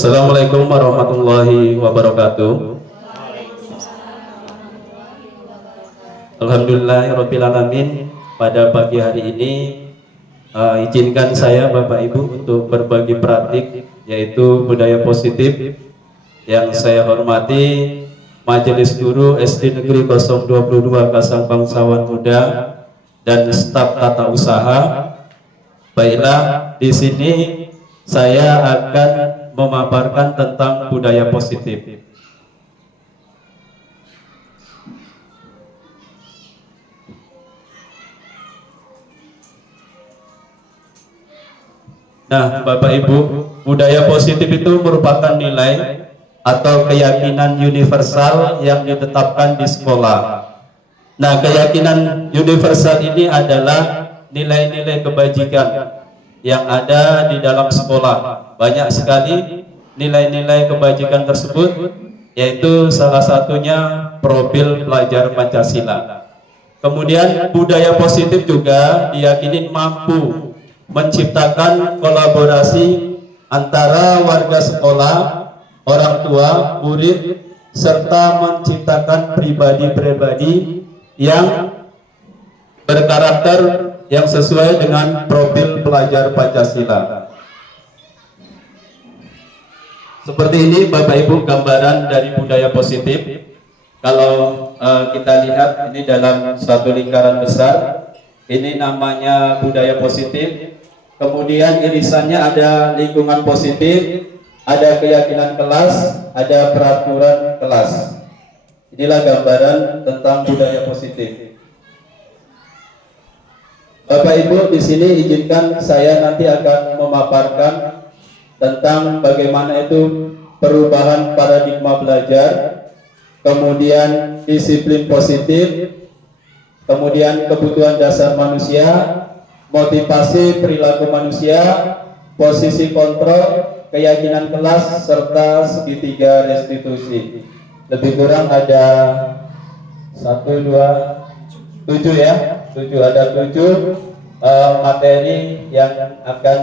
Assalamualaikum warahmatullahi wabarakatuh. Alhamdulillahirabbil alamin. Pada pagi hari ini izinkan saya Bapak Ibu untuk berbagi praktik yaitu budaya positif. Yang saya hormati Majelis Guru SD Negeri 022 Kasang Bangsawan Muda dan staf tata usaha. Baiklah, di sini saya akan memaparkan tentang budaya positif. Nah, Bapak Ibu, budaya positif itu merupakan nilai atau keyakinan universal yang ditetapkan di sekolah. Nah, keyakinan universal ini adalah nilai-nilai kebajikan yang ada di dalam sekolah. Banyak sekali nilai-nilai kebajikan tersebut, yaitu salah satunya profil pelajar Pancasila. Kemudian budaya positif juga diyakini mampu menciptakan kolaborasi antara warga sekolah, orang tua, murid, serta menciptakan pribadi-pribadi yang berkarakter yang sesuai dengan profil pelajar Pancasila. Seperti ini Bapak Ibu gambaran dari budaya positif. Kalau kita lihat ini dalam suatu lingkaran besar, ini namanya budaya positif. Kemudian irisannya ada lingkungan positif, ada keyakinan kelas, ada peraturan kelas. Inilah gambaran tentang budaya positif. Bapak Ibu, di sini izinkan saya nanti akan memaparkan tentang bagaimana itu perubahan paradigma belajar, kemudian disiplin positif, kemudian kebutuhan dasar manusia, motivasi perilaku manusia, posisi kontrol, keyakinan kelas, serta segitiga restitusi. Lebih kurang ada 1, 2, 7 ya. 7 ada 7 materi yang akan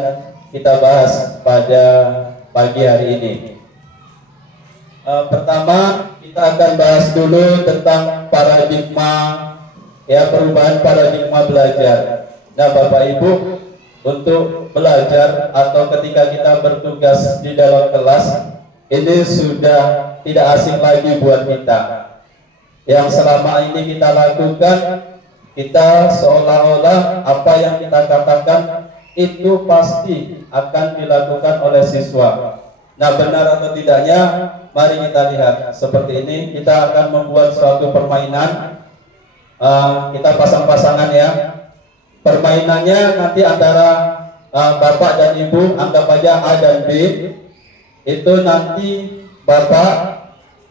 kita bahas pada pagi hari ini. Pertama kita akan bahas dulu tentang paradigma ya, perubahan paradigma belajar. Nah Bapak Ibu, untuk belajar atau ketika kita bertugas di dalam kelas ini sudah tidak asing lagi buat kita. Yang selama ini kita lakukan, kita seolah-olah apa yang kita katakan itu pasti akan dilakukan oleh siswa. Nah, benar atau tidaknya, mari kita lihat. Seperti ini, kita akan membuat suatu permainan. Kita pasang-pasangan ya. Permainannya nanti antara Bapak dan Ibu, anggap aja A dan B. Itu nanti Bapak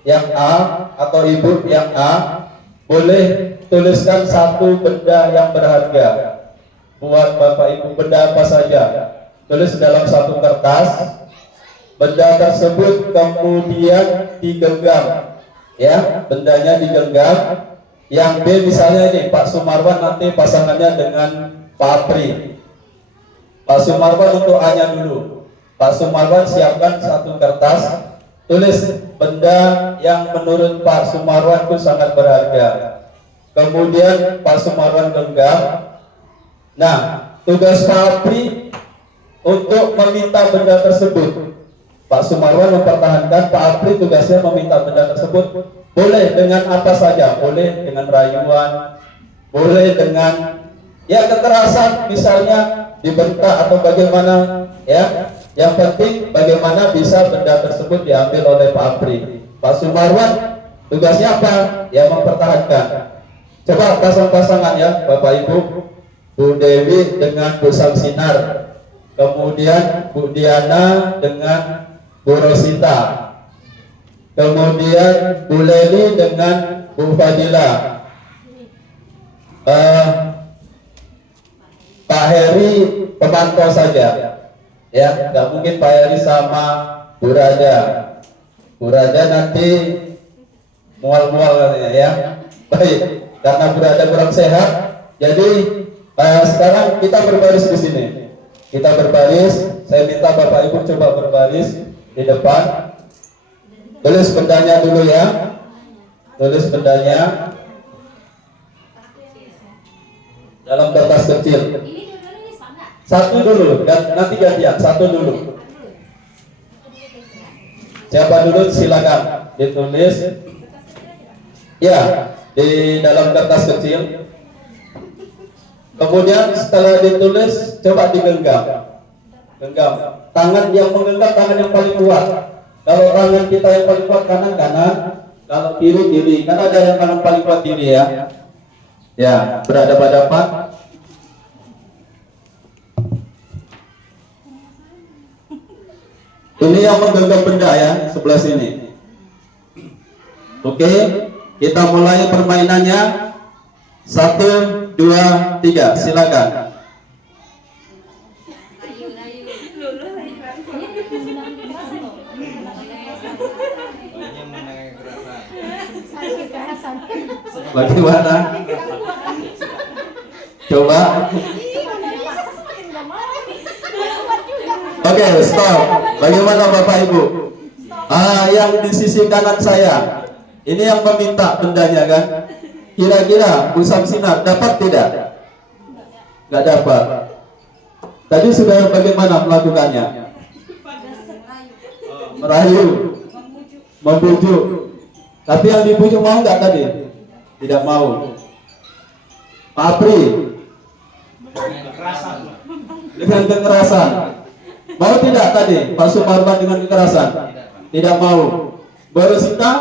yang A atau Ibu yang A boleh tuliskan satu benda yang berharga buat Bapak Ibu. Benda apa saja, tulis dalam satu kertas. Benda tersebut kemudian digenggam ya, bendanya digenggam. Yang B misalnya ini Pak Sumarwan, nanti pasangannya dengan Pak Apri. Pak Sumarwan untuk A nya dulu. Pak Sumarwan siapkan satu kertas, tulis benda yang menurut Pak Sumarwan itu sangat berharga. Kemudian Pak Sumarwan genggam. Nah, tugas Pak Apri untuk meminta benda tersebut. Pak Sumarwan mempertahankan, Pak Apri tugasnya meminta benda tersebut. Boleh dengan apa saja, boleh dengan rayuan, boleh dengan ya kekerasan, misalnya dibentak atau bagaimana ya. Yang penting bagaimana bisa benda tersebut diambil oleh Pak Apri. Pak Sumarwan tugasnya apa? Ya mempertahankan. Coba pasang-pasangan ya Bapak Ibu. Bu Dewi dengan Bu Samsinar, kemudian Bu Diana dengan Bu Rosita, kemudian Bu Leli dengan Bu Fadila, Pak Heri pemantau saja ya, nggak mungkin Pak Heri sama Bu Raja. Bu Raja nanti mual-mual katanya ya. Baik, karena Bu Raja kurang sehat, jadi sekarang kita berbaris di sini. Kita berbaris, saya minta Bapak Ibu coba berbaris. di depan. Tulis bendanya dulu ya. Tulis bendanya dalam kertas kecil. Satu dulu, nanti gantian. Satu dulu. Siapa dulu silakan ditulis. Ya, di dalam kertas kecil. Kemudian setelah ditulis, coba digenggam. Genggam. Tangan yang menggenggam tangan yang paling kuat. Kalau tangan kita yang paling kuat kanan, kalau kiri. Kan ada yang kanan paling kuat kiri ya. Ya, berhadapan-hadapan. Ini yang menggenggam benda ya, sebelah sini. Oke, kita mulai permainannya. 1, 2, 3, silakan. Bagaimana? Coba. Oke, stop. Bagaimana Bapak Ibu? Yang di sisi kanan saya, ini yang meminta bendanya kan? Kira-kira Bu Samsinar dapat tidak? Nggak dapat. Tadi sudah bagaimana melakukannya? Merayu, membujuk. Tapi yang dibujuk mau nggak tadi? Tidak mau. Pak Apri, dengan kekerasan. Mau tidak tadi Pak Sumarman dengan kekerasan? Tidak mau. Bu Rosita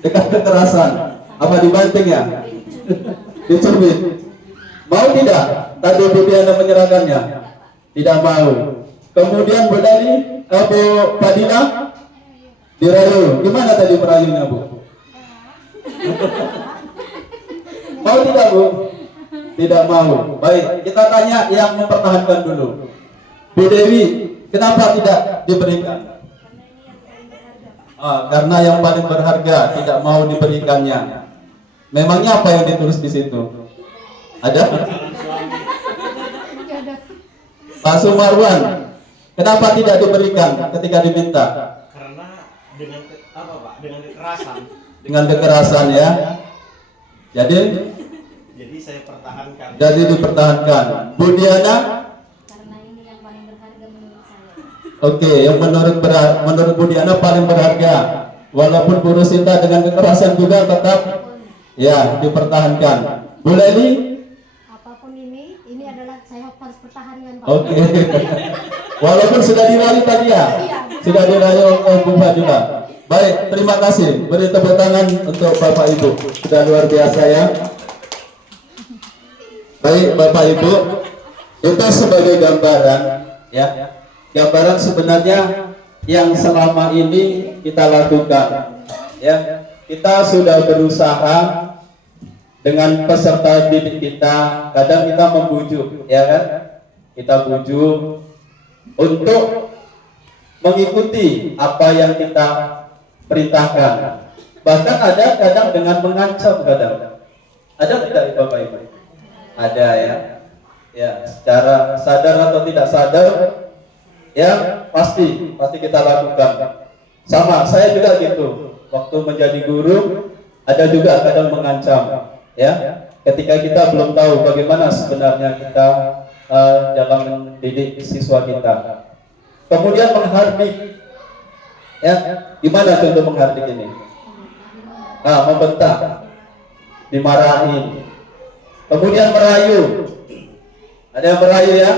dengan kekerasan. Apa dibanting ya? Dicubit. Mau tidak? Tadi Bu Diana menyerahkannya. Tidak mau. Kemudian Bu Dani, Bu Fadila dirayu. Gimana tadi merayunya Bu? Mau tidak Bu? Tidak mau. Baik, kita tanya yang mempertahankan dulu. Bu Dewi, kenapa tidak diberikan? Karena yang paling berharga tidak mau diberikannya. Memangnya apa yang ditulis di situ? Ada? Pak Sumarwan, kenapa tidak diberikan ketika diminta? Karena dengan apa Pak? Dengan kekerasan. Dengan kekerasan ya. Jadi saya pertahankan. Jadi dipertahankan. Bu Diana? Karena ini yang paling berharga menurut saya. Oke, yang menurut Bu Diana paling berharga. Walaupun Bu Rosita dengan kekerasan juga tetap ya dipertahankan. Bu Leli? Apapun ini adalah saya harus pertahankan Pak. Oke. Walaupun sudah dirayu tadi ya, sudah dirayu Bu Fadila. Baik, terima kasih. Beri tepuk tangan untuk Bapak Ibu. Sudah luar biasa ya. Baik Bapak Ibu, itu sebagai gambaran ya. Gambaran sebenarnya yang selama ini kita lakukan ya. Kita sudah berusaha dengan peserta didik kita, kadang kita membujuk ya kan. Kita bujuk untuk mengikuti apa yang kita perintahkan. Bahkan ada kadang dengan mengancam kadang. Ada tidak Bapak Ibu? Ada ya. Ya, secara sadar atau tidak sadar ya pasti kita lakukan. Sama, saya juga gitu. Waktu menjadi guru ada juga kadang mengancam ya. Ketika kita belum tahu bagaimana sebenarnya kita dalam mendidik siswa kita. Kemudian menghardik. Ya, gimana contoh menghardik ini? Membentak, dimarahin. Kemudian merayu. Ada yang merayu ya?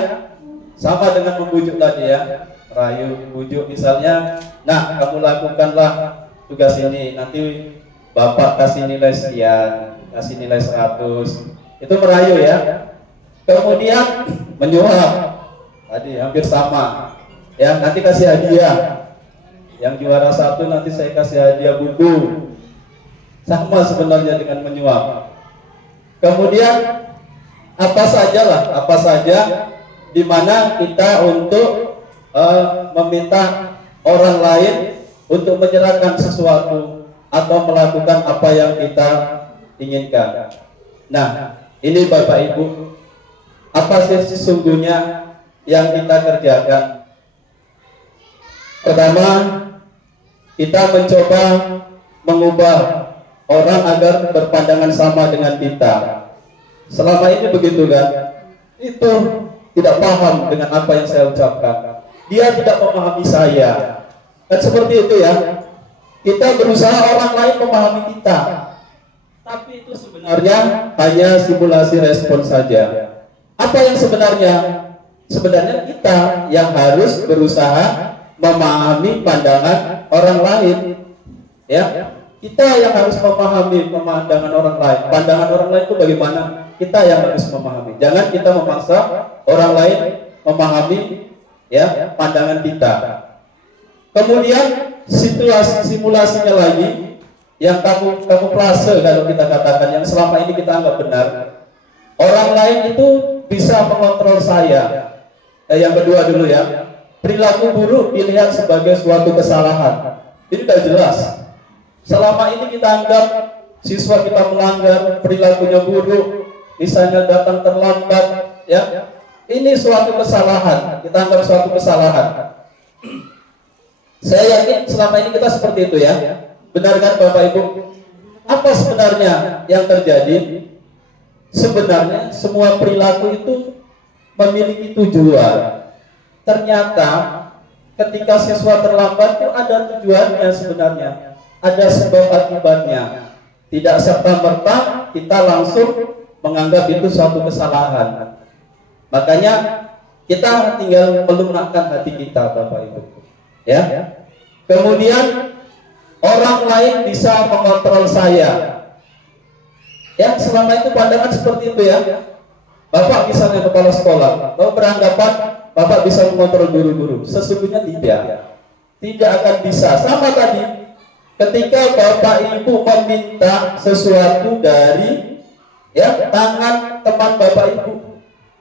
Sama dengan membujuk tadi ya. Merayu, bujuk misalnya, nah kamu lakukanlah tugas ini, nanti Bapak kasih nilai sekian, kasih nilai 100. Itu merayu ya. Kemudian menyuap. Tadi hampir sama. Ya, nanti kasih hadiah. Yang juara 1 nanti saya kasih hadiah buku. Sama sebenarnya dengan menyuap. Kemudian apa saja di mana kita untuk meminta orang lain untuk menyerahkan sesuatu atau melakukan apa yang kita inginkan. Nah, ini Bapak Ibu, apa sih sesungguhnya yang kita kerjakan? Pertama, kita mencoba mengubah orang agar berpandangan sama dengan kita. Selama ini begitu kan? Itu tidak paham dengan apa yang saya ucapkan. Dia tidak memahami saya. Kan seperti itu ya. Kita berusaha orang lain memahami kita. Tapi itu sebenarnya hanya simulasi respon saja. Apa yang sebenarnya? Sebenarnya kita yang harus berusaha memahami pandangan orang lain. Ya, kita yang harus memahami pandangan orang lain. Pandangan orang lain itu bagaimana? Kita yang harus memahami. Jangan kita memaksa orang lain memahami ya pandangan kita. Kemudian simulasinya lagi yang kamu plase kalau kita katakan yang selama ini kita anggap benar. Orang lain itu bisa mengontrol saya. Yang kedua dulu ya, perilaku buruk dilihat sebagai suatu kesalahan. Ini sudah jelas. Selama ini kita anggap siswa kita melanggar, perilakunya buruk, misalnya datang terlambat, ya, ini suatu kesalahan. Kita anggap suatu kesalahan. Saya yakin selama ini kita seperti itu ya. Benar kan Bapak Ibu? Apa sebenarnya yang terjadi? Sebenarnya semua perilaku itu memiliki tujuan. Ternyata ketika siswa terlambat itu ada tujuannya sebenarnya. Ada sebab akibatnya. Tidak serta-merta kita langsung menganggap itu suatu kesalahan. Makanya kita tinggal melunakkan hati kita Bapak Ibu. Ya. Kemudian orang lain bisa mengontrol saya. Ya, selama itu pandangan seperti itu ya. Bapak misalnya kepala sekolah, Bapak beranggapan Bapak bisa mengontrol guru-guru. Sesungguhnya tidak. Tidak akan bisa. Sama tadi. Ketika Bapak Ibu meminta sesuatu dari ya tangan teman Bapak Ibu,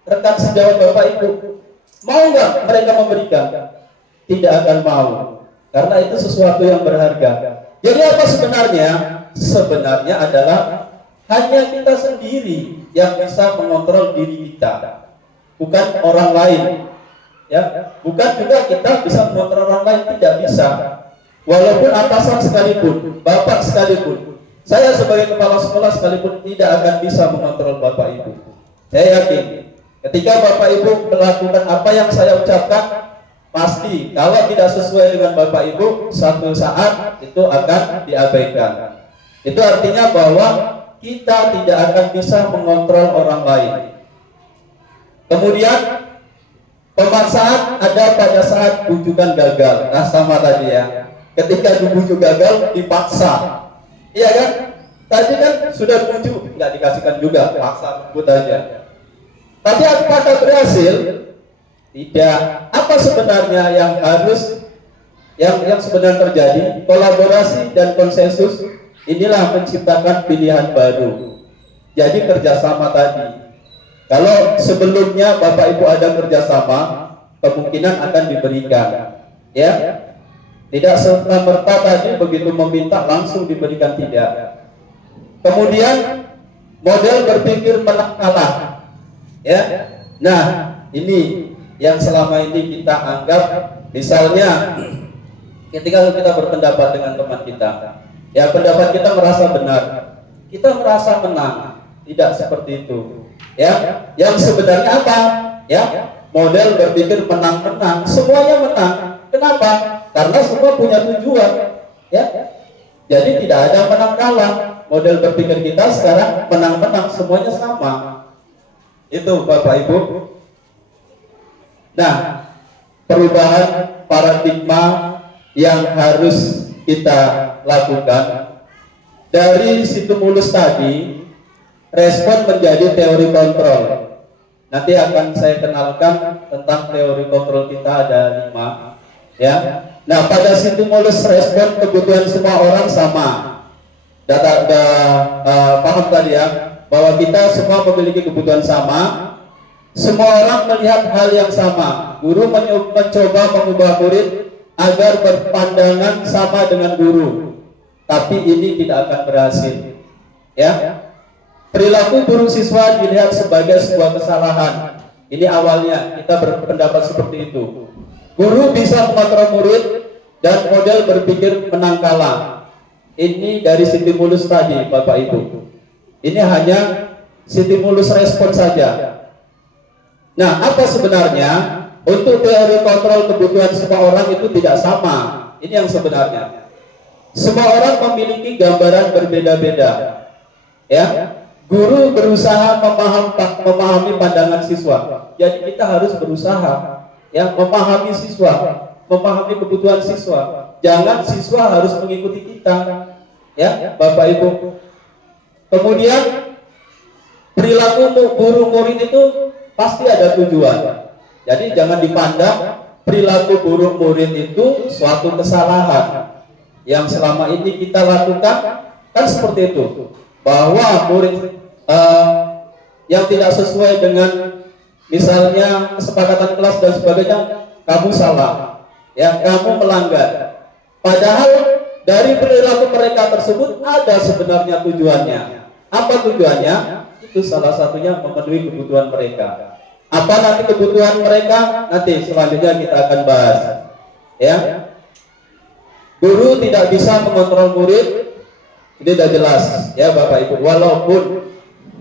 rekan sejawat Bapak Ibu, mau nggak mereka memberikan? Tidak akan mau, karena itu sesuatu yang berharga. Jadi apa sebenarnya? Sebenarnya adalah hanya kita sendiri yang bisa mengontrol diri kita, bukan orang lain. Ya, bukan juga kita bisa mengontrol orang lain, tidak bisa. Walaupun atasan sekalipun, bapak sekalipun, saya sebagai kepala sekolah sekalipun tidak akan bisa mengontrol Bapak Ibu. Saya yakin ketika Bapak Ibu melakukan apa yang saya ucapkan, pasti kalau tidak sesuai dengan Bapak Ibu, suatu saat itu akan diabaikan. Itu artinya bahwa kita tidak akan bisa mengontrol orang lain. Kemudian pemaksaan ada pada saat bujukan gagal. Nah sama tadi ya. Ketika dibujuk gagal, dipaksa. Iya kan? Tadi kan sudah bujuk, nggak dikasihkan juga, paksa rebut aja. Tapi apakah berhasil? Tidak. Apa sebenarnya yang harus, yang sebenarnya terjadi? Kolaborasi dan konsensus inilah menciptakan pilihan baru. Jadi kerjasama tadi. Kalau sebelumnya Bapak Ibu ada kerjasama, kemungkinan akan diberikan. Ya. Tidak serta-merta tadi begitu meminta langsung diberikan, tidak. Kemudian model berpikir menang kalah. Ya. Nah, ini yang selama ini kita anggap, misalnya ketika kita berpendapat dengan teman kita, ya pendapat kita merasa benar, kita merasa menang. Tidak seperti itu. Ya, yang sebenarnya apa? Ya, model berpikir menang-menang, semuanya menang. Kenapa? Karena semua punya tujuan, ya. Jadi tidak ada menang kalah. Model berpikir kita sekarang menang-menang, semuanya sama. Itu Bapak Ibu. Nah, perubahan paradigma yang harus kita lakukan dari stimulus tadi, respon menjadi teori kontrol. Nanti akan saya kenalkan tentang teori kontrol kita, ada 5. Ya, nah pada stimulus respon kebutuhan semua orang sama. Paham tadi ya, bahwa kita semua memiliki kebutuhan sama. Semua orang melihat hal yang sama. Guru mencoba mengubah murid agar berpandangan sama dengan guru, tapi ini tidak akan berhasil. Ya, perilaku buruk siswa dilihat sebagai sebuah kesalahan. Ini awalnya kita berpendapat seperti itu. Guru bisa mengontrol murid dan model berpikir menang kalah. Ini dari stimulus tadi, Bapak Ibu. Ini hanya stimulus respon saja. Nah, apa sebenarnya untuk teori kontrol kebutuhan semua orang itu tidak sama. Ini yang sebenarnya. Semua orang memiliki gambaran berbeda-beda. Ya, guru berusaha memahami pandangan siswa. Jadi kita harus berusaha ya memahami siswa, memahami kebutuhan siswa. Jangan siswa harus mengikuti kita. Ya, Bapak Ibu. Kemudian perilaku guru murid itu pasti ada tujuan. Jadi jangan dipandang perilaku guru murid itu suatu kesalahan yang selama ini kita lakukan, kan seperti itu, bahwa murid yang tidak sesuai dengan misalnya kesepakatan kelas dan sebagainya, kamu salah, ya kamu melanggar. Padahal dari perilaku mereka tersebut ada sebenarnya tujuannya. Apa tujuannya? Itu salah satunya memenuhi kebutuhan mereka. Apa nanti kebutuhan mereka? Nanti selanjutnya kita akan bahas. Ya, guru tidak bisa mengontrol murid, ini sudah jelas, ya Bapak Ibu. Walaupun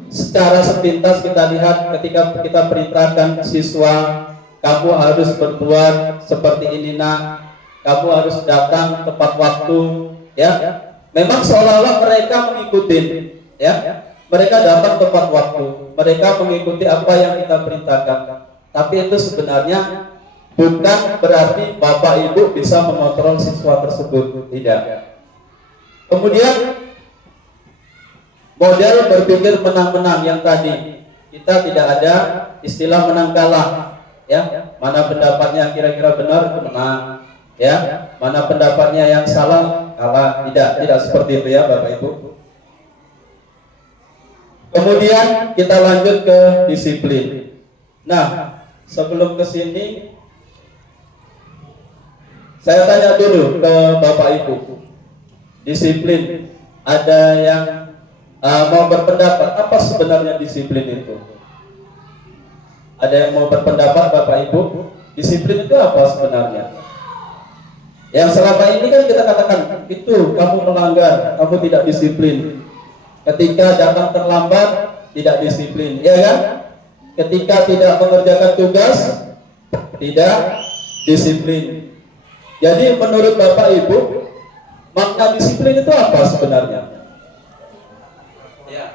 secara sepintas kita lihat ketika kita perintahkan siswa, kamu harus berbuat seperti ini nak, kamu harus datang tepat waktu, ya. Memang seolah-olah mereka mengikuti, ya. Mereka datang tepat waktu, mereka mengikuti apa yang kita perintahkan. Tapi itu sebenarnya bukan berarti Bapak Ibu bisa mengontrol siswa tersebut, tidak. Kemudian model berpikir menang-menang yang tadi, kita tidak ada istilah menang kalah, ya. Mana pendapatnya kira-kira benar itu menang, ya. Mana pendapatnya yang salah kalah, tidak seperti itu ya Bapak Ibu. Kemudian kita lanjut ke disiplin. Nah, sebelum ke sini saya tanya dulu ke Bapak Ibu. Disiplin, ada yang mau berpendapat apa sebenarnya disiplin itu? Ada yang mau berpendapat Bapak Ibu? Disiplin itu apa sebenarnya? Yang selama ini kan kita katakan itu kamu melanggar, kamu tidak disiplin. Ketika datang terlambat tidak disiplin, ya kan? Ketika tidak mengerjakan tugas tidak disiplin. Jadi menurut Bapak Ibu, makna disiplin itu apa sebenarnya? Ya.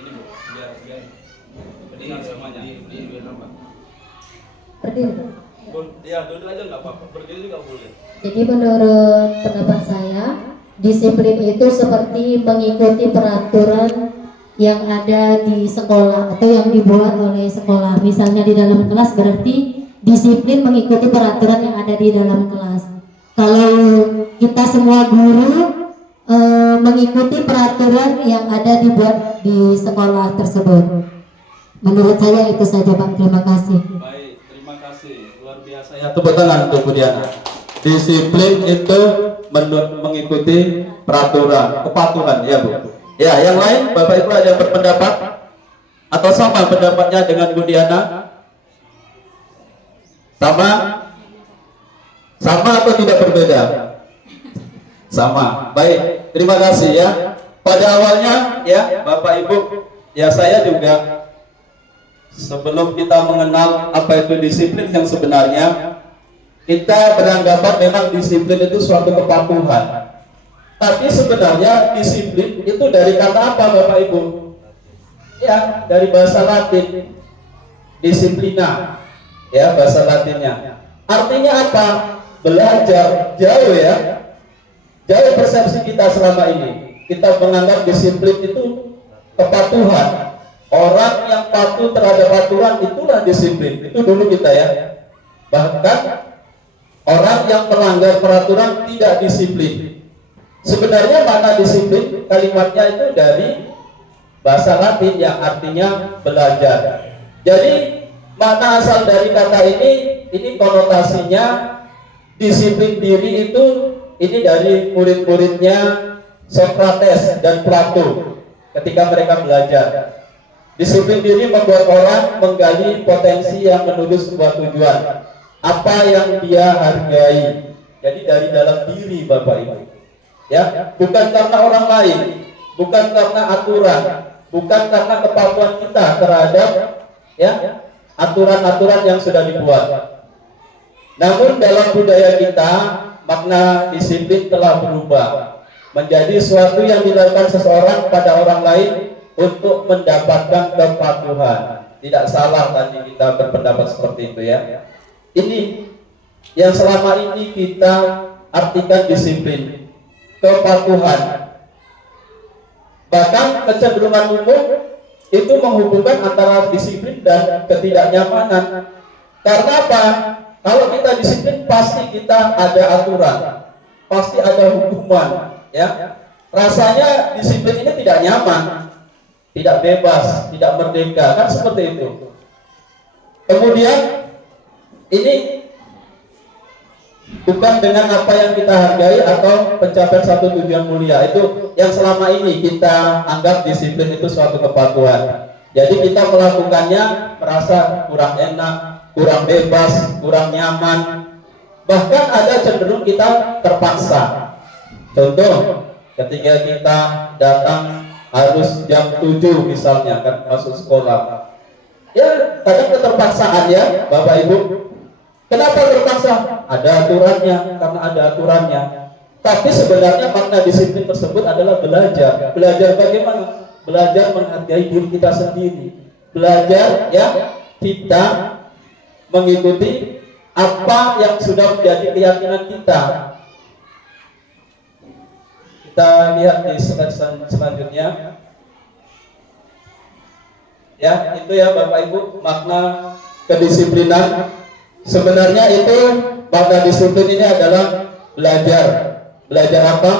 Ini Bu, biar pendengar semuanya. Biar nampak. Berdiri. Ya, duduk aja nggak apa-apa. Berdiri juga boleh. Jadi menurut pendapat saya, disiplin itu seperti mengikuti peraturan yang ada di sekolah atau yang dibuat oleh sekolah. Misalnya di dalam kelas berarti disiplin mengikuti peraturan yang ada di dalam kelas. Kalau kita semua guru mengikuti peraturan yang ada dibuat di sekolah tersebut. Menurut saya itu saja Pak, terima kasih. Baik, terima kasih. Luar biasa ya, tepuk tangan untuk Bu Diana. Disiplin itu mengikuti peraturan, kepatuhan ya Bu. Ya, yang lain Bapak Ibu ada yang berpendapat atau sama pendapatnya dengan Bu Diana? Sama atau tidak berbeda? Sama. Baik, terima kasih ya. Pada awalnya ya Bapak Ibu, ya saya juga sebelum kita mengenal apa itu disiplin yang sebenarnya, kita beranggapan memang disiplin itu suatu kepatuhan. Tapi sebenarnya disiplin itu dari kata apa Bapak Ibu? Ya, dari bahasa Latin. Disiplina. Ya, bahasa Latinnya. Artinya apa? Belajar. Jauh ya. Jauh persepsi kita selama ini. Kita menganggap disiplin itu kepatuhan. Orang yang patuh terhadap aturan itulah disiplin. Itu dulu kita ya. Bahkan orang yang melanggar peraturan tidak disiplin. Sebenarnya mana disiplin? Kalimatnya itu dari bahasa Latin yang artinya belajar. Jadi makna asal dari kata ini konotasinya disiplin diri itu ini dari murid-muridnya Socrates dan Plato ketika mereka belajar. Disiplin diri membuat orang menggali potensi yang menuju sebuah tujuan. apa yang dia hargai. Jadi dari dalam diri Bapak Ibu. Ya, bukan karena orang lain, bukan karena aturan, bukan karena kepatuhan kita terhadap ya aturan-aturan yang sudah dibuat. Namun dalam budaya kita, makna disiplin telah berubah menjadi suatu yang dilakukan seseorang pada orang lain untuk mendapatkan kepatuhan. Tidak salah tadi kita berpendapat seperti itu ya. Ini yang selama ini kita artikan disiplin, kepatuhan. Bahkan kecenderungan umum itu menghubungkan antara disiplin dan ketidaknyamanan. Karena apa? Kalau kita disiplin pasti kita ada aturan, pasti ada hukuman, ya. Rasanya disiplin ini tidak nyaman, tidak bebas, tidak merdeka, kan seperti itu. Kemudian ini bukan dengan apa yang kita hargai atau pencapaian satu tujuan mulia. Itu yang selama ini kita anggap disiplin itu suatu kepatuhan. Jadi kita melakukannya merasa kurang enak, kurang bebas, kurang nyaman. Bahkan ada cenderung kita terpaksa. Contoh, ketika kita datang harus jam 7 misalnya kan masuk sekolah. Ya, kadang keterpaksaan ya, Bapak Ibu. Kenapa terpaksa? Ada aturannya, karena ada aturannya. Tapi sebenarnya makna disiplin tersebut adalah belajar. Belajar bagaimana? Belajar menghargai diri kita sendiri. Belajar ya kita mengikuti apa yang sudah menjadi keyakinan kita. Kita lihat di slide selanjutnya. Ya, itu ya Bapak Ibu makna kedisiplinan. Sebenarnya itu makna disiplin ini adalah belajar. Belajar apa?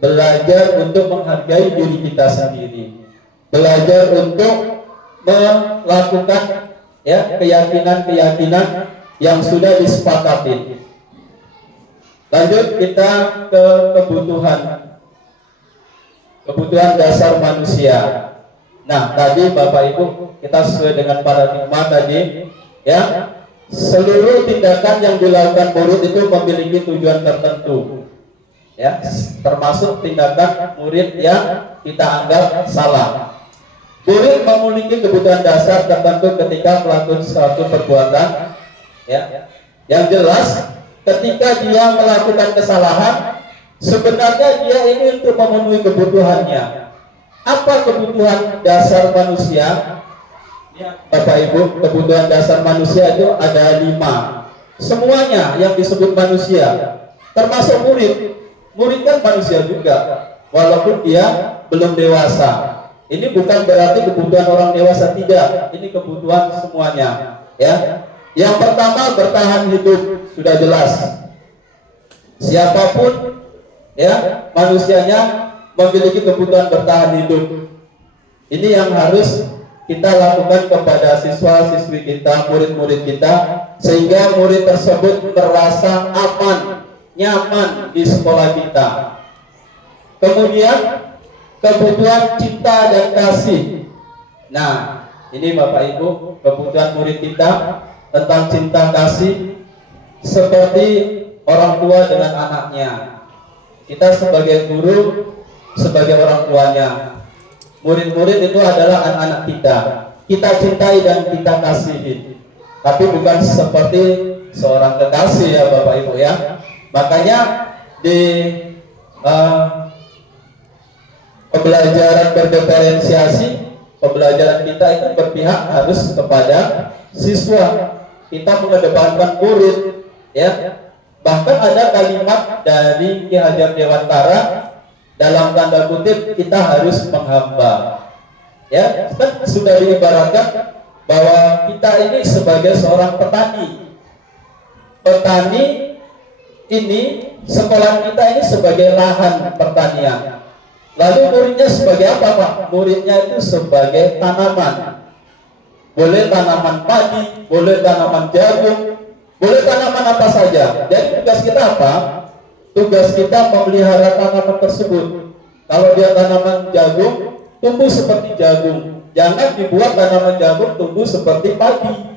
Belajar untuk menghargai diri kita sendiri. Belajar untuk melakukan ya keyakinan-keyakinan yang sudah disepakati. Lanjut kita ke kebutuhan dasar manusia. Nah, tadi Bapak Ibu kita sesuai dengan paradigma tadi ya. Seluruh tindakan yang dilakukan murid itu memiliki tujuan tertentu, ya, termasuk tindakan murid yang kita anggap salah. Murid memiliki kebutuhan dasar tertentu ketika melakukan suatu perbuatan, ya. Yang jelas, ketika dia melakukan kesalahan, sebenarnya dia ini untuk memenuhi kebutuhannya. Apa kebutuhan dasar manusia? Bapak Ibu, kebutuhan dasar manusia itu ada 5. Semuanya yang disebut manusia, termasuk murid. Murid kan manusia juga, walaupun dia belum dewasa. Ini bukan berarti kebutuhan orang dewasa, tidak. Ini kebutuhan semuanya. Ya, yang pertama bertahan hidup sudah jelas. Siapapun, ya manusianya memiliki kebutuhan bertahan hidup. Ini yang harus kita lakukan kepada siswa-siswi kita, murid-murid kita, sehingga murid tersebut merasa aman, nyaman di sekolah kita. Kemudian kebutuhan cinta dan kasih. Nah, ini Bapak Ibu, kebutuhan murid kita tentang cinta kasih seperti orang tua dengan anaknya. Kita sebagai guru, sebagai orang tuanya. Murid-murid itu adalah anak-anak kita. Kita cintai dan kita kasihi. Tapi bukan seperti seorang kekasih ya Bapak Ibu ya. Makanya di pembelajaran berdiferensiasi, pembelajaran kita itu berpihak harus kepada siswa. Kita mengedepankan murid ya. Bahkan ada kalimat dari Ki Hajar Dewantara, dalam tanda kutip kita harus menghamba. Ya, kan sudah diibaratkan bahwa kita ini sebagai seorang petani. Petani ini, sekolah kita ini sebagai lahan pertanian. Lalu muridnya sebagai apa Pak? Muridnya itu sebagai tanaman. Boleh tanaman padi, boleh tanaman jagung, boleh tanaman apa saja. Jadi tugas kita apa? Tugas kita memelihara tanaman tersebut. Kalau dia tanaman jagung, tumbuh seperti jagung. Jangan dibuat tanaman jagung tumbuh seperti padi.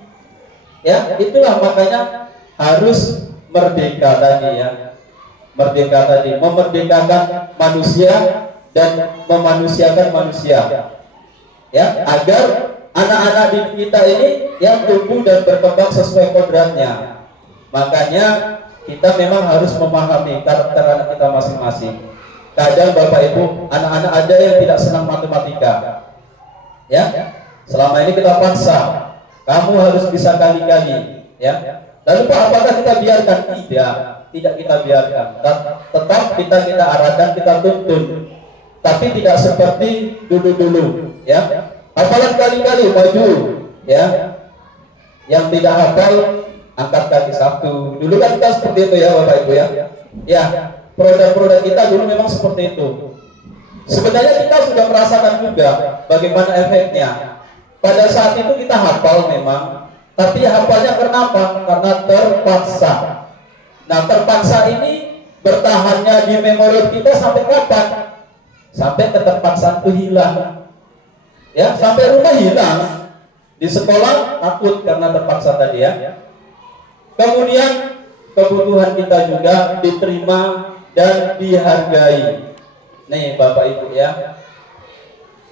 Ya, itulah makanya harus merdeka tadi ya. Merdeka tadi, memerdekakan manusia dan memanusiakan manusia. Ya, agar anak-anak didik kita ini yang tumbuh dan berkembang sesuai kodratnya. Makanya kita memang harus memahami karakter anak kita masing-masing. Kadang Bapak Ibu, anak-anak ada yang tidak senang matematika. Ya, selama ini kita paksa, kamu harus bisa kali-kali. Ya, lalu Pak, apakah kita biarkan? Tidak kita biarkan. Tetap kita arahkan, kita tuntun. Tapi tidak seperti dulu-dulu. Ya, hafalan kali-kali maju. Ya, yang tidak hafal angkat kaki satu. Dulu kan kita seperti itu ya Bapak Ibu ya. Ya, produk-produk kita dulu memang seperti itu. Sebenarnya kita sudah merasakan juga bagaimana efeknya. Pada saat itu kita hafal memang, tapi hafalnya kenapa? Karena terpaksa. Nah, terpaksa ini bertahannya di memori kita sampai kapan? Sampai keterpaksaan itu hilang. Ya, sampai rumah hilang. Di sekolah takut karena terpaksa tadi ya. Kemudian kebutuhan kita juga diterima dan dihargai. Nih Bapak Ibu ya,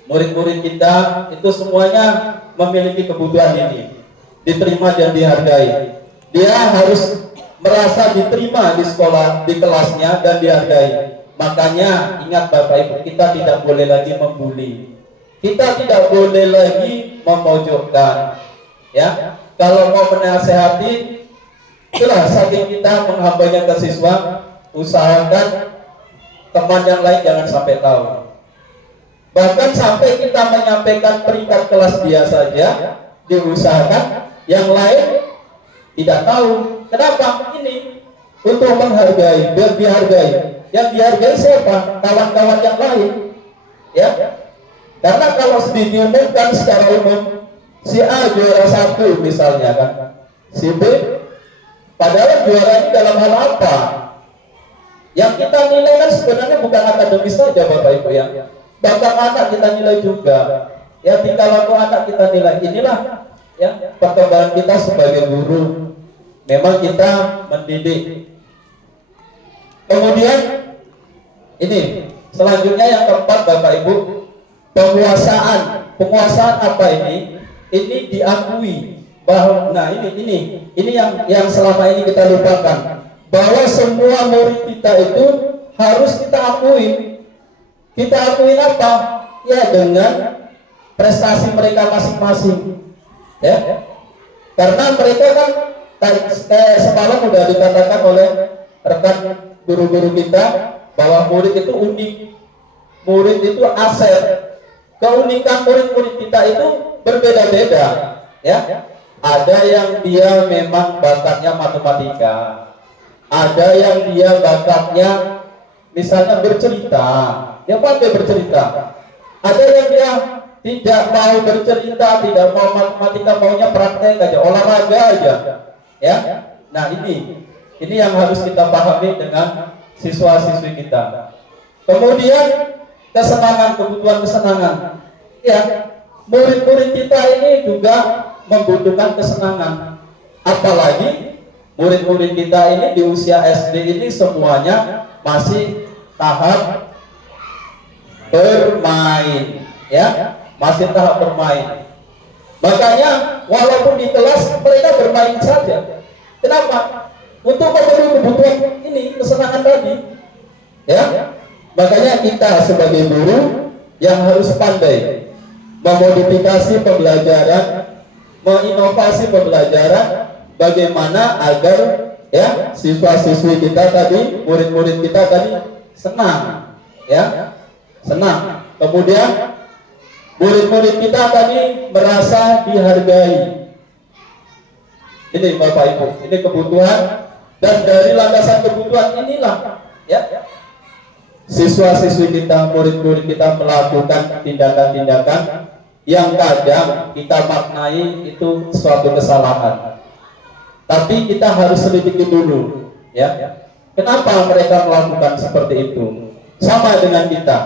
murid-murid kita itu semuanya memiliki kebutuhan ini, diterima dan dihargai. Dia harus merasa diterima di sekolah, di kelasnya, dan dihargai. Makanya ingat Bapak Ibu, kita tidak boleh lagi membuli, kita tidak boleh lagi memojokkan. Ya, kalau mau menasehati, itulah saking kita menghambanya ke siswa, usahakan teman yang lain jangan sampai tahu. Bahkan sampai kita menyampaikan peringkat kelas dia saja, diusahakan yang lain tidak tahu. Kenapa? Ini untuk menghargai, biar dihargai. Yang dihargai siapa? Kawan-kawan yang lain. Ya. Karena kalau diumumkan secara umum, si A juara 1 misalnya kan, si B padahal juara ini dalam hal apa? Yang kita nilai kan sebenarnya bukan akademis saja Bapak Ibu ya. Bahkan anak kita nilai juga. Ya, tinggal waktu anak kita nilai. Inilah ya perkembangan kita sebagai guru. Memang kita mendidik. Kemudian ini selanjutnya yang keempat Bapak Ibu, penguasaan. Penguasaan apa ini? Ini diakui bahwa ini yang selama ini kita lupakan. Bahwa semua murid kita itu harus kita akui. Kita akuin apa? Ya, dengan prestasi mereka masing-masing. Ya, karena mereka kan semalam sudah dikatakan oleh rekan guru-guru kita bahwa murid itu unik, murid itu aset. Keunikan murid-murid kita itu berbeda-beda. Ya, ada yang dia memang bakatnya matematika. Ada yang dia bakatnya misalnya bercerita, dia pandai bercerita. Ada yang dia tidak mau bercerita, tidak mau matematika, maunya praktek aja, olahraga aja. Ya, nah ini yang harus kita pahami dengan siswa-siswi kita. Kemudian kesenangan, kebutuhan kesenangan. Ya, murid-murid kita ini juga membutuhkan kesenangan. Apalagi murid-murid kita ini di usia SD ini semuanya masih tahap bermain, ya, masih tahap bermain. Makanya walaupun di kelas mereka bermain saja. Kenapa? Untuk memenuhi kebutuhan ini, kesenangan tadi, ya. Makanya kita sebagai guru yang harus pandai memodifikasi pembelajaran, menginovasi pembelajaran. Bagaimana agar ya siswa-siswi kita tadi, murid-murid kita tadi senang, ya, senang. Kemudian murid-murid kita tadi merasa dihargai. Ini Bapak Ibu, ini kebutuhan, dan dari landasan kebutuhan inilah ya siswa-siswi kita, murid-murid kita melakukan tindakan-tindakan yang kadang kita maknai itu suatu kesalahan. Tapi kita harus selidiki dulu, ya. Kenapa mereka melakukan seperti itu? Sama dengan kita,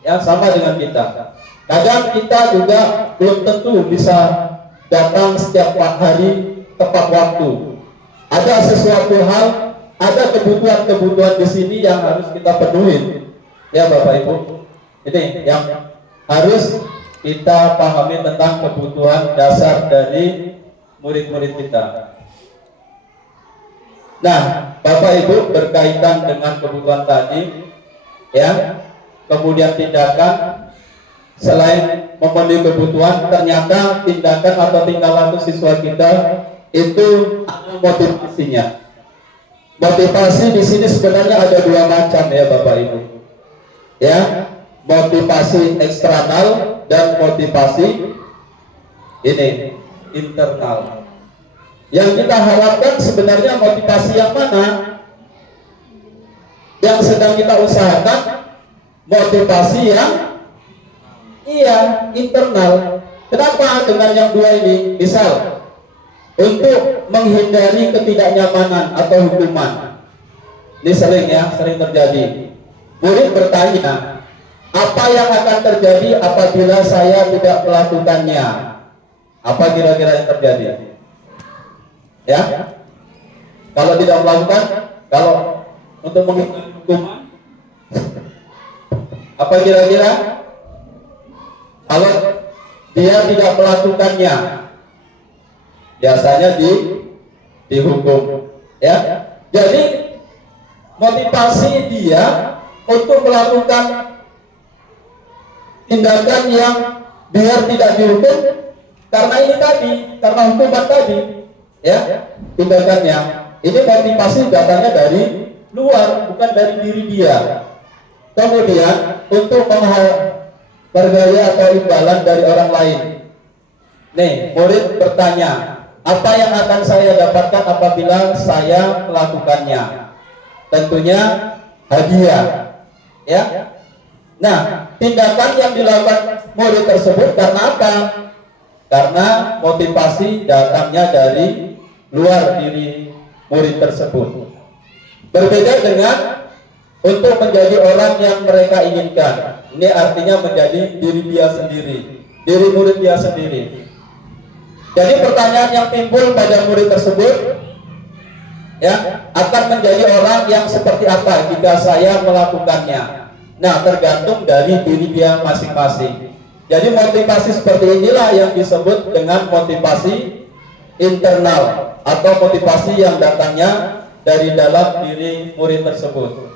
ya, sama dengan kita. Kadang kita juga belum tentu bisa datang setiap hari tepat waktu. ada sesuatu hal, ada kebutuhan-kebutuhan di sini yang harus kita penuhi. Ya Bapak Ibu, ini yang harus kita pahami tentang kebutuhan dasar dari murid-murid kita. Nah, Bapak Ibu, berkaitan dengan kebutuhan tadi, ya, kemudian tindakan selain memenuhi kebutuhan, ternyata tindakan atau tingkah laku siswa kita itu ada motivasinya. Motivasi di sini sebenarnya ada dua macam ya Bapak Ibu. Ya, motivasi eksternal dan motivasi ini internal. Yang kita harapkan sebenarnya motivasi yang mana? Yang sedang kita usahakan motivasi yang internal. Kenapa dengan yang dua ini? Misal untuk menghindari ketidaknyamanan atau hukuman. Ini sering terjadi. Murid bertanya, apa yang akan terjadi apabila saya tidak melakukannya? Apa kira-kira yang terjadi? Ya, kalau tidak melakukan, kalau untuk menghindari hukuman, apa kira-kira? Kalau dia tidak melakukannya, biasanya dihukum. Ya, jadi motivasi dia untuk melakukan tindakan yang biar tidak dihukum karena ini tadi, karena hukuman tadi, ya, tindakannya. Ini motivasi datangnya dari luar, bukan dari diri dia. Kemudian untuk menghargai atau imbalan dari orang lain. Nih, murid bertanya, apa yang akan saya dapatkan apabila saya melakukannya? Tentunya hadiah. Ya. Nah, tindakan yang dilakukan murid tersebut karena apa? Karena motivasi datangnya dari luar diri murid tersebut. Berbeda dengan untuk menjadi orang yang mereka inginkan. Ini artinya menjadi diri dia sendiri, diri murid dia sendiri. Jadi pertanyaan yang timbul pada murid tersebut, ya, akan menjadi orang yang seperti apa jika saya melakukannya? Nah, tergantung dari diri dia masing-masing. Jadi motivasi seperti inilah yang disebut dengan motivasi internal atau motivasi yang datangnya dari dalam diri murid tersebut.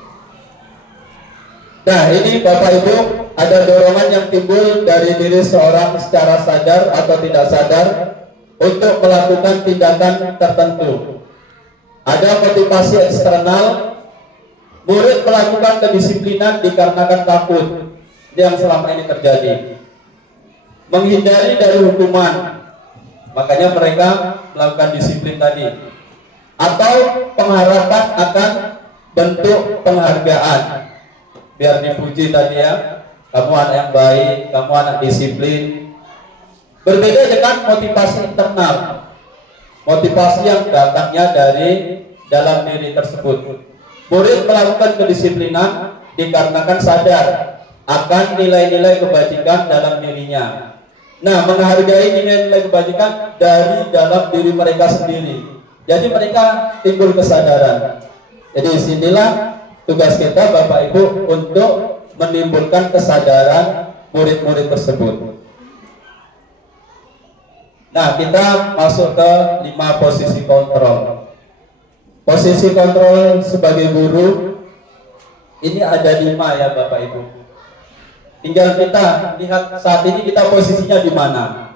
Nah, ini Bapak Ibu, ada dorongan yang timbul dari diri seorang secara sadar atau tidak sadar untuk melakukan tindakan tertentu. Ada motivasi eksternal, murid melakukan kedisiplinan dikarenakan takut. Ini yang selama ini terjadi. Menghindari dari hukuman, makanya mereka melakukan disiplin tadi. Atau pengharapan akan bentuk penghargaan, biar dipuji tadi ya, kamu anak yang baik, kamu anak disiplin. Berbeda dengan motivasi internal, motivasi yang datangnya dari dalam diri tersebut. Murid melakukan kedisiplinan dikarenakan sadar akan nilai-nilai kebajikan dalam dirinya. Nah, menghargai nilai-nilai kebajikan dari dalam diri mereka sendiri. Jadi mereka timbul kesadaran. Jadi disinilah tugas kita Bapak Ibu untuk menimbulkan kesadaran murid-murid tersebut. Nah, kita masuk ke 5 posisi kontrol. Posisi kontrol sebagai guru ini ada 5 ya Bapak Ibu. Tinggal kita lihat saat ini kita posisinya di mana.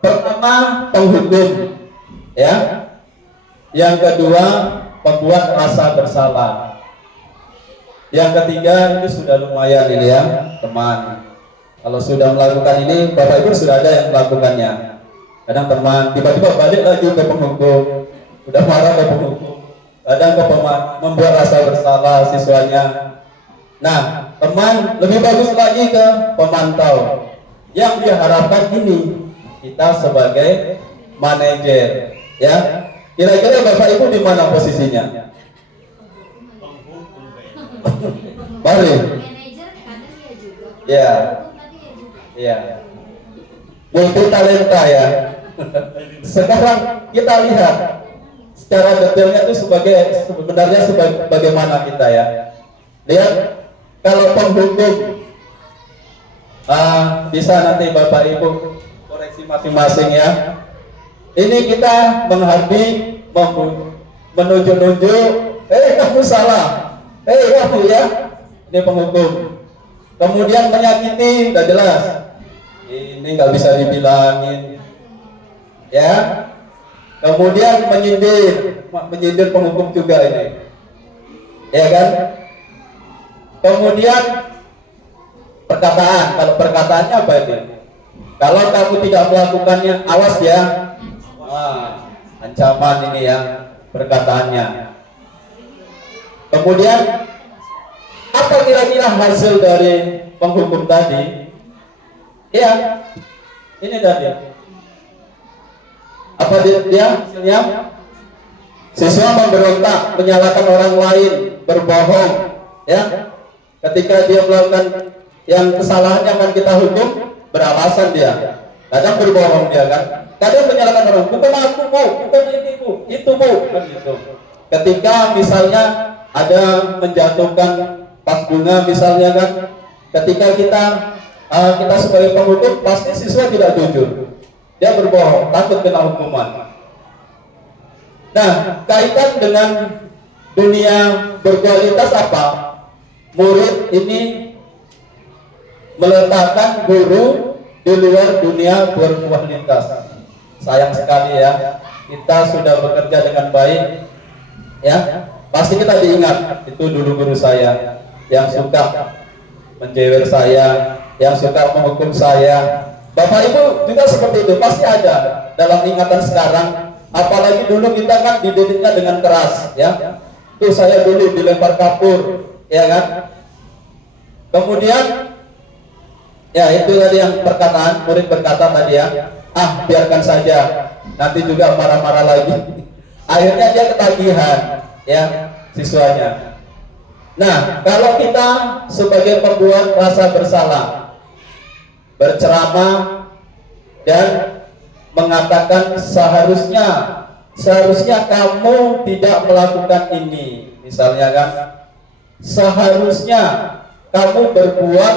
Pertama, penghukum, ya. Yang kedua, pembuat rasa bersalah. Yang ketiga, ini sudah lumayan ini ya, teman. Kalau sudah melakukan ini, Bapak Ibu sudah ada yang melakukannya. Kadang teman tiba-tiba balik lagi ke penghukum, udah marah ke penghukum. Kadang ke membuat rasa bersalah siswanya. Nah, teman lebih bagus lagi ke pemantau. Yang diharapkan ini kita sebagai manajer, ya. Kira-kira Bapak Ibu di mana posisinya? Mari. Manajer kadang ya juga. Ya. Ya. Multi talenta ya. Sekarang kita lihat secara detailnya itu sebenarnya bagaimana kita ya. Lihat kalau penghukum, bisa nanti Bapak Ibu koreksi masing-masing ya. Ini kita menghardi, menunjuk-nunjuk, kamu salah, kamu ya, ini penghukum. Kemudian menyakiti, udah jelas, ini nggak bisa dibilangin, ya. Kemudian menyindir penghukum juga ini, ya kan. Kemudian perkataan, kalau perkataannya apa itu? Kalau kamu tidak melakukannya, awas ya. Ancaman ini ya perkataannya. Kemudian apa kira-kira hasil dari penghukum tadi? Ya, ini tadi. Apa dia hasilnya? Siswa memberontak, menyalahkan orang lain, berbohong, ya. Ketika dia melakukan yang kesalahannya akan kita hukum, beralasan dia. Kadang berbohong dia kan. Kadang menyalahkan orang, bukan aku bu, bukan ini bu, itu bu, kan gitu. Ketika misalnya ada menjatuhkan pas bunga misalnya kan, ketika kita sebagai penghukum pasti siswa tidak jujur, dia berbohong, takut kena hukuman. Nah, kaitan dengan dunia berkualitas apa? Murid ini meletakkan guru di luar dunia berkualitas. Sayang sekali ya, kita sudah bekerja dengan baik, ya. Pasti kita diingat, itu dulu guru saya yang suka menjewer saya, yang suka menghukum saya. Bapak Ibu juga seperti itu, pasti ada dalam ingatan sekarang. Apalagi dulu kita kan dididiknya dengan keras, ya. Tuh saya dulu dilempar kapur, ya kan. Kemudian, ya itu tadi yang perkataan, murid berkata tadi ya, biarkan saja, nanti juga marah-marah lagi. Akhirnya dia ketagihan, ya, siswanya. Nah, kalau kita sebagai pembuat rasa bersalah, berceramah dan mengatakan seharusnya kamu tidak melakukan ini, misalnya kan, seharusnya kamu berbuat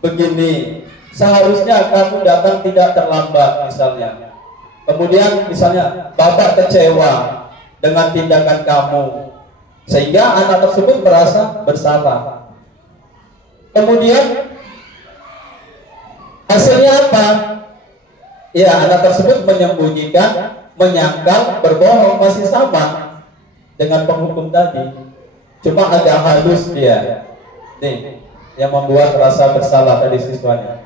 begini, seharusnya kamu datang tidak terlambat misalnya. Kemudian misalnya Bapak kecewa dengan tindakan kamu, sehingga anak tersebut merasa bersalah. Kemudian hasilnya apa? Ya, anak tersebut menyembunyikan, menyangkal, berbohong, masih sama dengan penghukum tadi, cuma agak halus dia. Nih, yang membuat rasa bersalah tadi siswanya.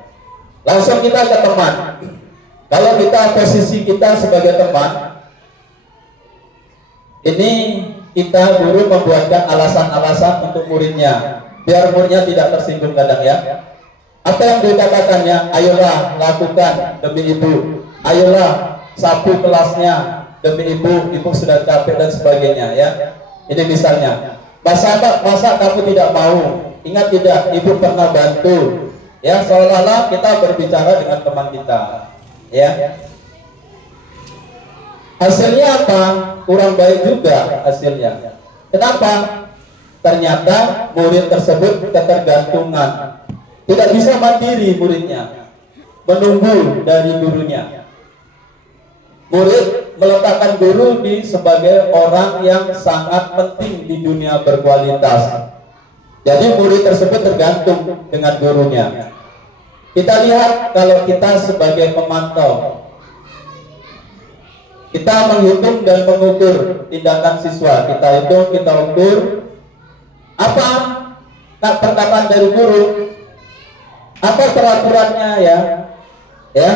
Langsung kita ke teman. Kalau kita posisi kita sebagai teman, ini kita guru membuatkan alasan-alasan untuk muridnya, biar muridnya tidak tersinggung kadang ya. Apa yang dikatakannya? Ayolah lakukan demi ibu, ayolah sapu kelasnya demi ibu, ibu sudah capek dan sebagainya ya. Ini misalnya, masa kamu tidak mau? Ingat tidak, ibu pernah bantu. Ya, seolah-olah kita berbicara dengan teman kita. Ya. Hasilnya apa? Kurang baik juga hasilnya. Kenapa? Ternyata murid tersebut ketergantungan. Tidak bisa mandiri muridnya, menunggu dari gurunya. Murid meletakkan guru sebagai orang yang sangat penting di dunia berkualitas. Jadi murid tersebut tergantung dengan gurunya. Kita lihat kalau kita sebagai pemantau, kita menghitung dan mengukur tindakan siswa. Kita hitung, kita ukur. Apa perkataan dari guru? Apa peraturannya ya? Ya.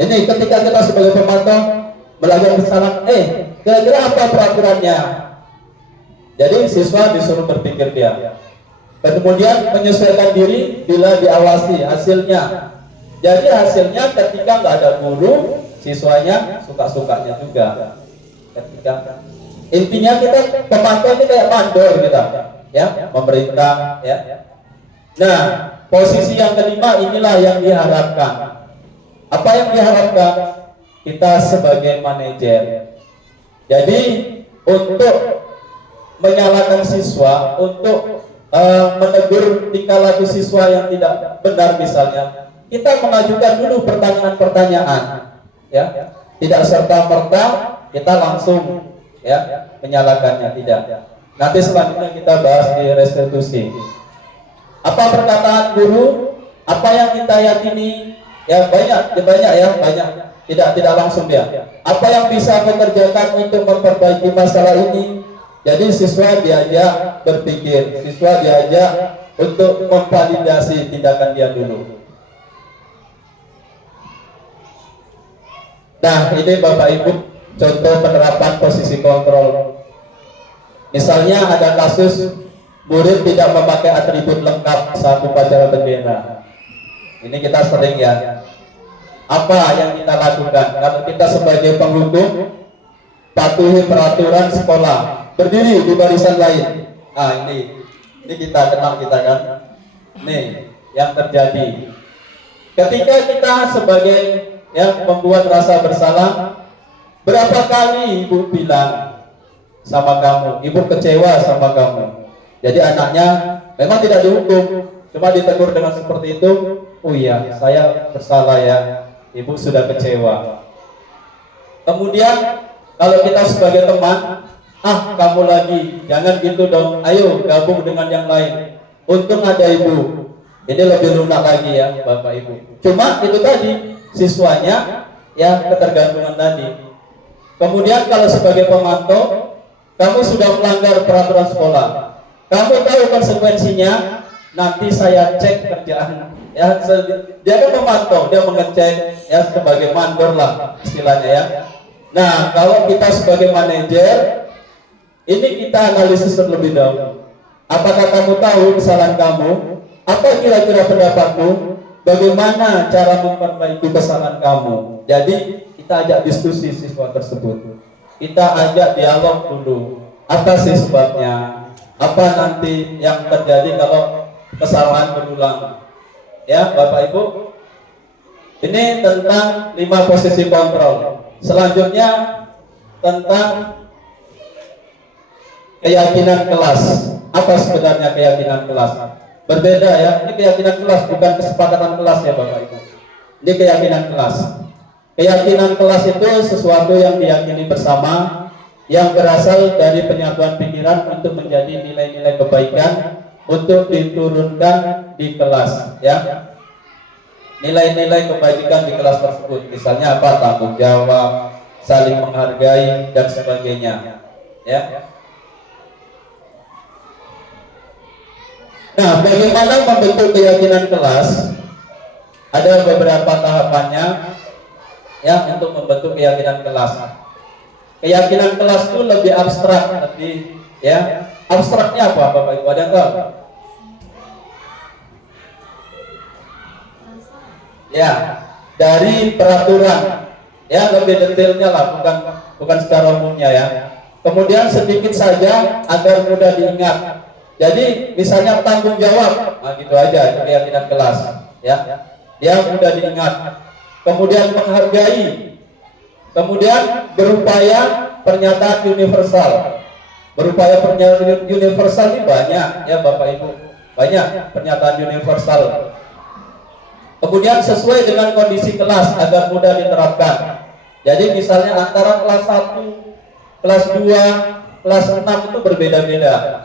Ini ketika kita sebagai pemantau melakukan kesalahan, kira-kira apa peraturannya? Jadi siswa disuruh berpikir dia. Kemudian menyesuaikan diri bila diawasi hasilnya. Jadi hasilnya ketika nggak ada guru, siswanya suka-sukanya juga. Intinya kita pemantau ini kayak mandor kita, ya, pemerintah, ya. Nah, posisi yang kelima inilah yang diharapkan. Apa yang diharapkan? Kita sebagai manajer, Jadi untuk menyalahkan siswa, untuk menegur tingkah laku siswa yang tidak benar misalnya, kita mengajukan dulu pertanyaan-pertanyaan, ya, tidak serta merta kita langsung ya menyalahkannya, tidak. Nanti selanjutnya kita bahas di restitusi. Apa perkataan guru, apa yang kita yakini, ya banyak ya, tidak langsung ya. Apa yang bisa mengerjakan untuk memperbaiki masalah ini? Jadi siswa diajak berpikir, siswa diajak untuk memvalidasi tindakan dia dulu. Nah, ini Bapak Ibu contoh penerapan posisi kontrol. Misalnya ada kasus murid tidak memakai atribut lengkap saat upacara bendera. Ini kita sering ya. Apa yang kita lakukan? Kalau kita sebagai penghukum, patuhi peraturan sekolah, berdiri di barisan lain. Ah, ini kita kenal kita kan. Nih yang terjadi. Ketika kita sebagai yang membuat rasa bersalah, berapa kali ibu bilang sama kamu, ibu kecewa sama kamu. Jadi anaknya memang tidak dihukum, cuma ditegur dengan seperti itu. Oh iya, saya bersalah ya, ibu sudah kecewa. Kemudian kalau kita sebagai teman, kamu lagi, jangan gitu dong, ayo gabung dengan yang lain. Untung ada ibu, ini lebih lunak lagi ya Bapak Ibu. Cuma itu tadi, siswanya ya ketergantungan tadi. Kemudian kalau sebagai pemantau, kamu sudah melanggar peraturan sekolah, kamu tahu konsekuensinya, nanti saya cek kerjaan. Ya, dia kan memantau, dia mengecek ya sebagai mandor lah istilahnya ya. Nah, kalau kita sebagai manajer, ini kita analisis terlebih dahulu. Apakah kamu tahu kesalahan kamu? Apa kira-kira pendapatmu? Bagaimana cara memperbaiki kesalahan kamu? Jadi kita ajak diskusi siswa tersebut. Kita ajak dialog dulu. Apa sih sebabnya? Apa nanti yang terjadi kalau kesalahan berulang? Ya, Bapak Ibu. Ini tentang 5 posisi kontrol. Selanjutnya tentang keyakinan kelas. Apa sebenarnya keyakinan kelas? Berbeda ya. Ini keyakinan kelas, bukan kesepakatan kelas ya Bapak Ibu. Ini keyakinan kelas. Keyakinan kelas itu sesuatu yang diyakini bersama, yang berasal dari penyatuan pikiran untuk menjadi nilai-nilai kebaikan untuk diturunkan di kelas ya. Nilai-nilai kebajikan di kelas tersebut, misalnya apa? Tanggung jawab, saling menghargai dan sebagainya ya. Nah, bagaimana membentuk keyakinan kelas? Ada beberapa tahapannya ya untuk membentuk keyakinan kelas. Keyakinan kelas itu lebih abstrak, lebih ya. Abstraknya apa Bapak Ibu? Ada enggak? Ya, dari peraturan ya, lebih detailnya lah, bukan secara umumnya ya. Kemudian sedikit saja agar mudah diingat. Jadi misalnya tanggung jawab, gitu aja, itu keyakinan kelas ya. Dia mudah diingat. Kemudian menghargai. Kemudian berupaya pernyataan universal. Berupaya pernyataan universal ini banyak ya Bapak Ibu. Banyak pernyataan universal. Kemudian sesuai dengan kondisi kelas agar mudah diterapkan. Jadi misalnya antara kelas 1, kelas 2, kelas 6 itu berbeda-beda.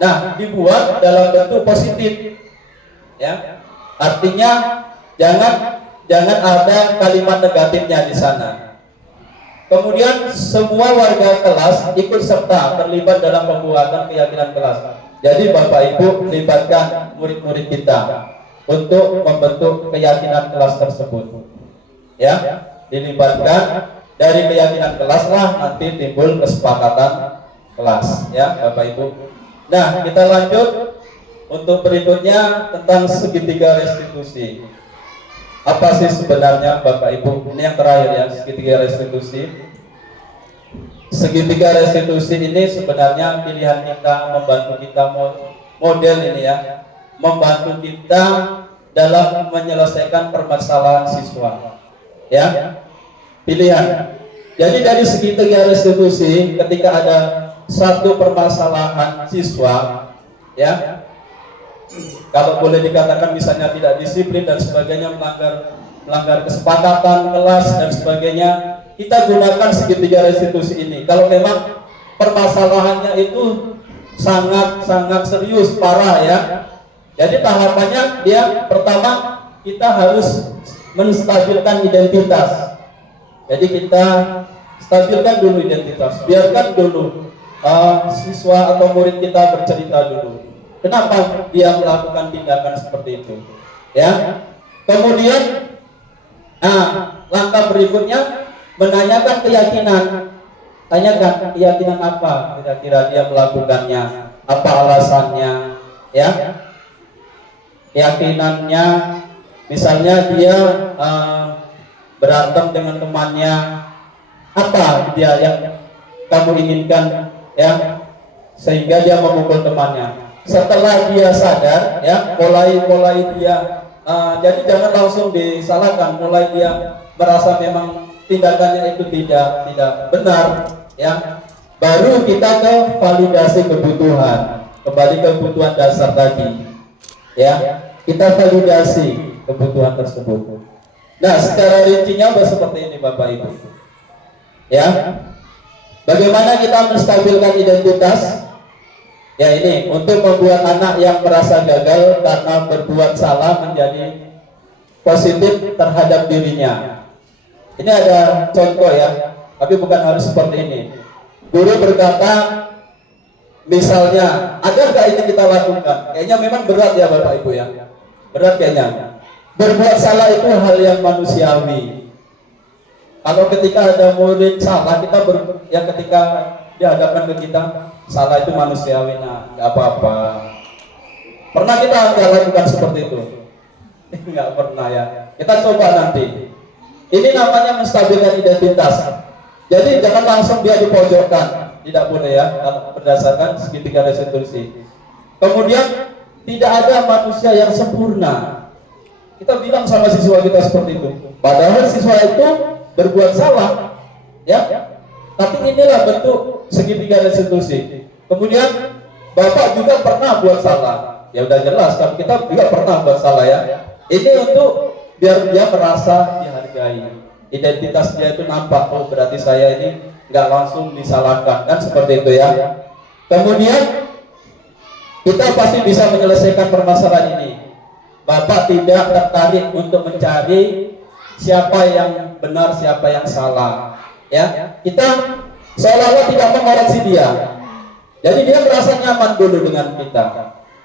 Nah, dibuat dalam bentuk positif. Ya. Artinya jangan ada kalimat negatifnya di sana. Kemudian semua warga kelas ikut serta terlibat dalam pembuatan keyakinan kelas. Jadi Bapak Ibu libatkan murid-murid kita untuk membentuk keyakinan kelas tersebut. Ya, dilibatkan dari keyakinan kelas lah nanti timbul kesepakatan kelas ya Bapak Ibu. Nah, kita lanjut untuk berikutnya tentang segitiga restitusi. Apa sih sebenarnya Bapak Ibu? Ini yang terakhir ya, segitiga restitusi. Segitiga restitusi ini sebenarnya pilihan kita, membantu kita model ini ya, membantu kita dalam menyelesaikan permasalahan siswa. Ya, pilihan. Jadi dari segi teori restitusi, ketika ada satu permasalahan siswa, ya, kalau boleh dikatakan misalnya tidak disiplin dan sebagainya, melanggar kesepakatan kelas dan sebagainya, kita gunakan segitiga restitusi ini. Kalau memang permasalahannya itu sangat serius, parah ya. Jadi tahapannya dia pertama kita harus menstabilkan identitas. Jadi kita stabilkan dulu identitas, biarkan dulu siswa atau murid kita bercerita dulu. Kenapa dia melakukan tindakan seperti itu? Ya. Kemudian, langkah berikutnya menanyakan keyakinan. Tanyakan keyakinan apa kira-kira dia melakukannya, apa alasannya, ya. Keyakinannya, misalnya dia berantem dengan temannya, apa dia yang kamu inginkan, ya, sehingga dia memukul temannya. Setelah dia sadar, ya, mulai dia jadi jangan langsung disalahkan, mulai dia merasa memang tindakannya itu tidak benar, ya, baru kita ke validasi kebutuhan, kembali ke kebutuhan dasar tadi, ya, kita validasi kebutuhan tersebut. Nah, secara rincinya seperti ini Bapak Ibu, ya, bagaimana kita menstabilkan identitas? Ya, ini untuk membuat anak yang merasa gagal karena berbuat salah menjadi positif terhadap dirinya. Ini ada contoh ya, tapi bukan harus seperti ini. Guru berkata, misalnya, ada nggak ini kita lakukan? Kayaknya memang berat ya Bapak Ibu ya, berat kayaknya. Berbuat salah itu hal yang manusiawi. Kalau ketika ada murid salah, kita ketika dihadapkan ke kita, salah itu manusiawi, nah nggak apa-apa. Pernah kita nggak lakukan seperti itu? Nggak pernah ya. Kita coba nanti. Ini namanya menstabilkan identitas. Jadi jangan langsung dia dipojokkan, tidak boleh ya, berdasarkan segitiga restitusi. Kemudian tidak ada manusia yang sempurna. Kita bilang sama siswa kita seperti itu. Padahal siswa itu berbuat salah, ya. Tapi inilah bentuk segitiga restitusi. Kemudian Bapak juga pernah buat salah. Ya udah jelas kan, kita juga pernah buat salah ya. Ini untuk biar dia merasa dihargai. Identitas dia itu nampak, oh berarti saya ini nggak langsung disalahkan, kan seperti itu ya. Kemudian kita pasti bisa menyelesaikan permasalahan ini. Bapak tidak tertarik untuk mencari siapa yang benar, siapa yang salah. Ya, kita seolah-olah tidak mengoreksi dia. Jadi dia merasa nyaman dulu dengan kita.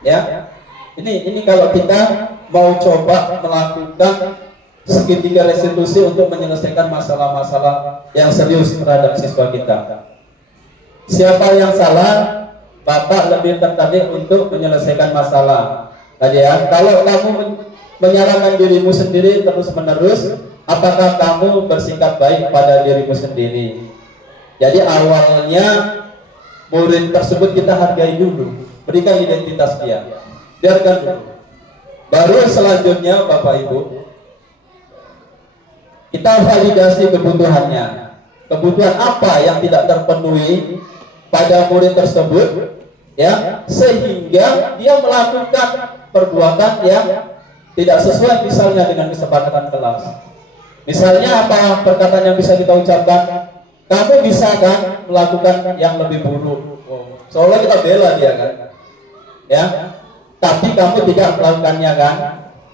Ya, ini kalau kita mau coba melakukan segitiga restitusi untuk menyelesaikan masalah-masalah yang serius terhadap siswa kita. Siapa yang salah, Bapak lebih tertarik untuk menyelesaikan masalah. Tadi ya, kalau kamu menyalahkan dirimu sendiri terus-menerus, apakah kamu bersikap baik pada dirimu sendiri? Jadi awalnya murid tersebut kita hargai dulu, berikan identitas dia, biarkan dulu. Baru selanjutnya Bapak Ibu, kita validasi kebutuhannya. Kebutuhan apa yang tidak terpenuhi pada murid tersebut, ya, sehingga dia melakukan perbuatan yang tidak sesuai misalnya dengan kesepakatan kelas. Misalnya apa perkataan yang bisa kita ucapkan? Kamu bisa kan melakukan yang lebih buruk. Seolah kita bela dia kan, ya. Tapi kamu tidak melakukannya kan?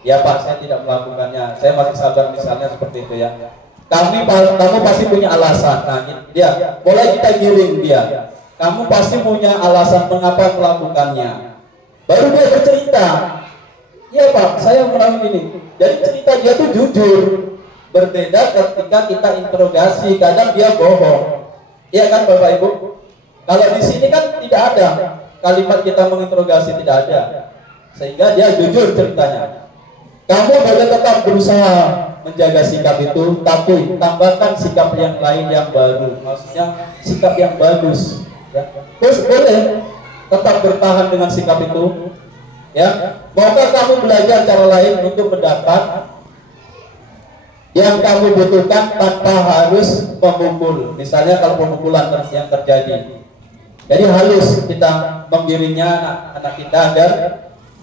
Ya Pak, saya tidak melakukannya. Saya masih sabar misalnya seperti itu ya. Kamu pasti punya alasan. Nah, dia boleh kita giring dia. Kamu pasti punya alasan mengapa melakukannya. Baru dia bercerita. Ya Pak, saya melakukan ini. Jadi cerita dia tuh jujur. Berbeda ketika kita interogasi, kadang dia bohong. Iya kan Bapak Ibu? Kalau di sini kan tidak ada kalimat kita menginterogasi, tidak ada. Sehingga dia jujur ceritanya. Kamu boleh tetap berusaha menjaga sikap itu, tapi tambahkan sikap yang lain yang baru. Maksudnya sikap yang bagus. Ya. Terus boleh tetap bertahan dengan sikap itu. Ya, maukah kamu belajar cara lain untuk mendapat yang kamu butuhkan tanpa harus memukul. Misalnya kalau pemukulan yang terjadi, jadi halus kita menggiringnya anak kita agar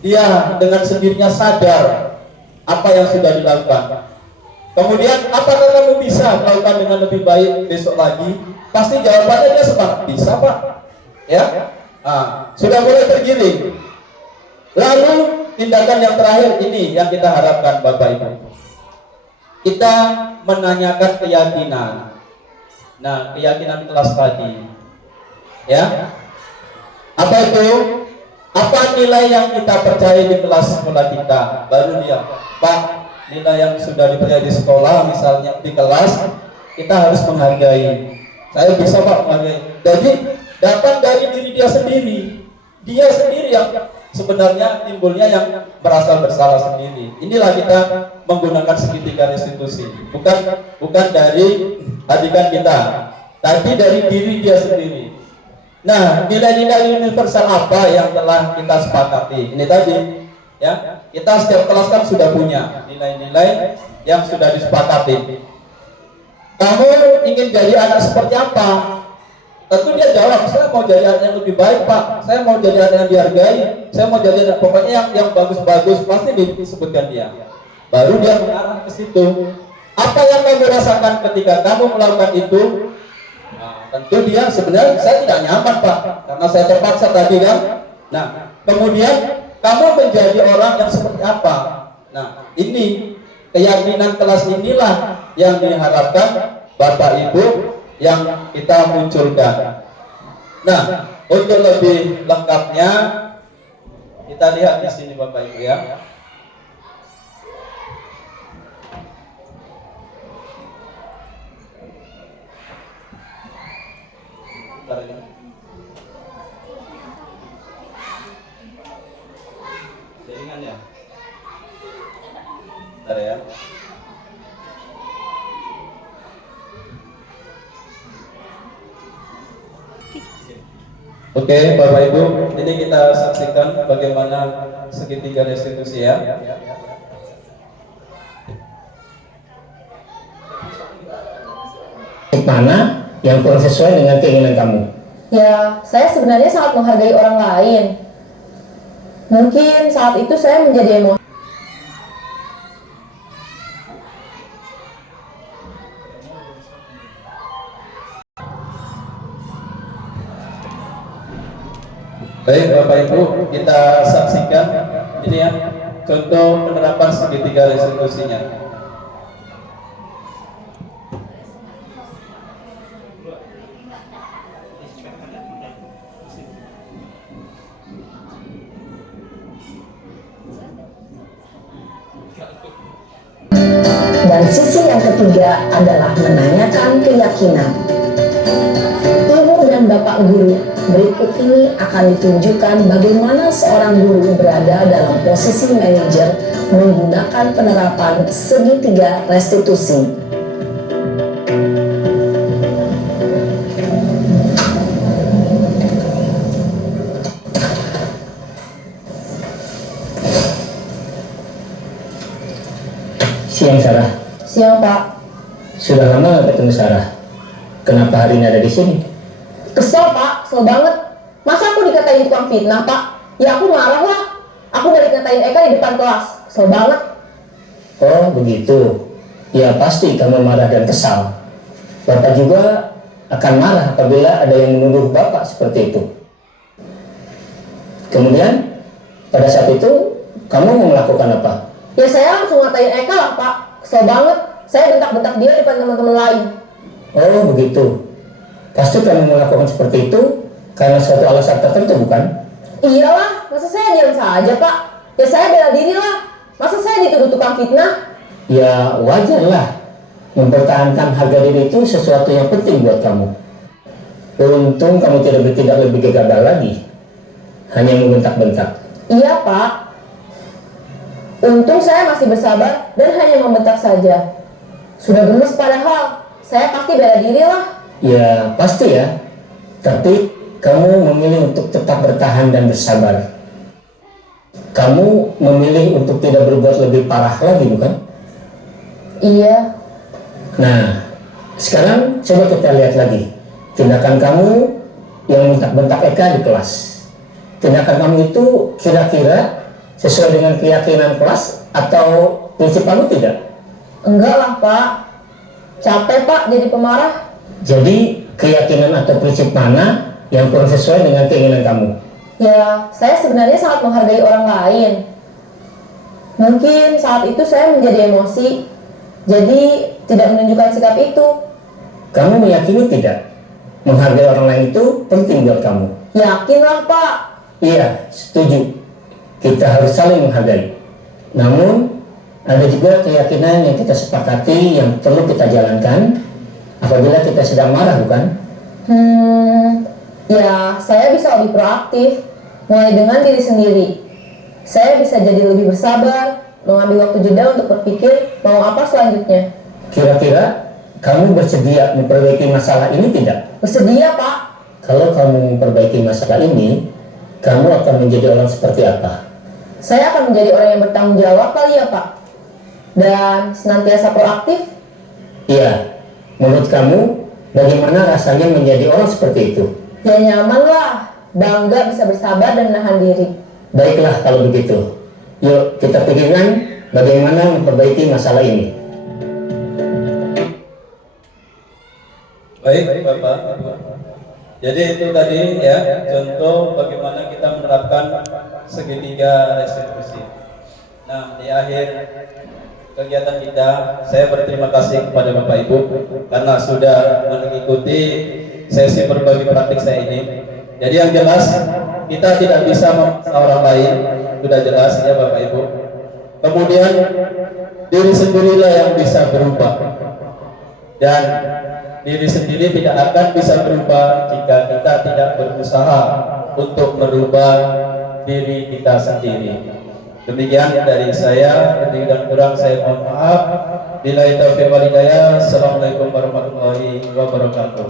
dia dengan sendirinya sadar apa yang sudah dilakukan. Kemudian apakah kamu bisa melakukan dengan lebih baik besok lagi? Pasti jawabannya dia semangat, bisa Pak. Ya, sudah mulai tergiring. Lalu tindakan yang terakhir ini yang kita harapkan Bapak Ibu. Kita menanyakan keyakinan. Nah, keyakinan kelas tadi. Ya. Apa itu? Apa nilai yang kita percaya di kelas sekolah kita? Baru dia, Pak, nilai yang sudah dipercaya di sekolah, misalnya di kelas, kita harus menghargai. Saya bisa Pak menghargai. Jadi datang dari diri dia sendiri. Dia sendiri yang sebenarnya timbulnya yang merasa bersalah sendiri. Inilah kita menggunakan segitiga restitusi. Bukan dari adikan kita, tapi dari diri dia sendiri. Nah, nilai-nilai universal apa yang telah kita sepakati? Ini tadi, ya. Kita setiap kelas kan sudah punya nilai-nilai yang sudah disepakati. Kamu ingin jadi anak seperti apa? Tentu dia jawab, saya mau jadi anak yang lebih baik Pak, saya mau jadi anak yang dihargai, saya mau jadi anak, pokoknya yang bagus-bagus, pasti disebutkan dia. Baru dia mengarah ke situ. Apa yang kamu rasakan ketika kamu melakukan itu? Nah, tentu dia sebenarnya saya tidak nyaman Pak, karena saya terpaksa tadi kan. Nah, kemudian kamu menjadi orang yang seperti apa? Nah, ini keyakinan kelas inilah yang diharapkan Bapak Ibu yang kita munculkan. Nah, untuk lebih lengkapnya kita lihat di sini Bapak Ibu ya. Jaringan ya. Bentar ya. Oke, Bapak Ibu, ini kita saksikan bagaimana segitiga restitusi ya. Mana yang kurang sesuai dengan keinginan kamu? Ya, saya sebenarnya sangat menghargai orang lain. Mungkin saat itu saya menjadi emosi. Baik Bapak Ibu, kita saksikan ini ya contoh penerapan segitiga restitusinya. Dan sisi yang ketiga adalah menanyakan keyakinan. Ibu dan Bapak Guru, berikut ini akan ditunjukkan bagaimana seorang guru berada dalam posisi manajer menggunakan penerapan segitiga restitusi. Siang Sarah. Siang Pak. Sudah lama nggak ketemu Sarah. Kenapa hari ini ada di sini? Kesel Pak, kesel banget. Masa aku dikatain tukang fitnah Pak? Ya aku marah lah. Aku dari ngatain Eka di depan kelas. Kesel banget. Oh begitu. Ya pasti kamu marah dan kesal. Bapak juga akan marah apabila ada yang menuduh Bapak seperti itu. Kemudian pada saat itu kamu mau melakukan apa? Ya saya langsung ngatain Eka lah Pak. Kesel banget. Saya bentak-bentak dia di depan teman-teman lain. Oh begitu. Pasti kamu melakukan seperti itu karena suatu alasan tertentu bukan? Iyalah, masa saya diam saja Pak? Ya saya bela diri lah. Masa saya dituduh tukang fitnah? Ya wajar lah. Mempertahankan harga diri itu sesuatu yang penting buat kamu. Beruntung kamu tidak bertindak lebih gegabah lagi. Hanya membentak-bentak. Iya Pak. Untung saya masih bersabar dan hanya membentak saja. Sudah gemes padahal. Saya pasti bela diri lah. Ya pasti ya. Tapi kamu memilih untuk tetap bertahan dan bersabar. Kamu memilih untuk tidak berbuat lebih parah lagi bukan? Iya, Nah, sekarang coba kita lihat lagi tindakan kamu yang bentak-bentak Eka di kelas. Tindakan kamu itu kira-kira sesuai dengan keyakinan kelas atau prinsip kamu tidak? Enggak lah Pak, capek Pak jadi pemarah. Jadi keyakinan atau prinsip mana yang kurang sesuai dengan keinginan kamu? Ya, saya sebenarnya sangat menghargai orang lain. Mungkin saat itu saya menjadi emosi, jadi tidak menunjukkan sikap itu. Kamu meyakini tidak? Menghargai orang lain itu penting buat kamu. Yakinlah Pak. Iya, setuju. Kita harus saling menghargai. Namun, ada juga keyakinan yang kita sepakati yang perlu kita jalankan apabila kita sedang marah, bukan? Ya saya bisa lebih proaktif, mulai dengan diri sendiri. Saya bisa jadi lebih bersabar, mengambil waktu jeda untuk berpikir mau apa selanjutnya. Kira-kira kamu bersedia memperbaiki masalah ini tidak? Bersedia Pak. Kalau kamu memperbaiki masalah ini, kamu akan menjadi orang seperti apa? Saya akan menjadi orang yang bertanggung jawab kali ya Pak. Dan senantiasa proaktif. Iya, menurut kamu bagaimana rasanya menjadi orang seperti itu? Ya nyaman lah, bangga bisa bersabar dan menahan diri. Baiklah kalau begitu. Yuk kita pikirkan bagaimana memperbaiki masalah ini. Baik Bapak, Ibu. Jadi itu tadi ya contoh bagaimana kita menerapkan segitiga restitusi. Nah, di akhir kegiatan kita, saya berterima kasih kepada Bapak Ibu karena sudah mengikuti sesi berbagi praktik saya ini. Jadi yang jelas kita tidak bisa memaksa orang lain, sudah jelas ya Bapak Ibu. Kemudian diri sendirilah yang bisa berubah, dan diri sendiri tidak akan bisa berubah jika kita tidak berusaha untuk merubah diri kita sendiri. Demikian dari saya, lebih dan kurang saya mohon maaf. Billahi taufiq wal hidayah. Assalamualaikum warahmatullahi wabarakatuh.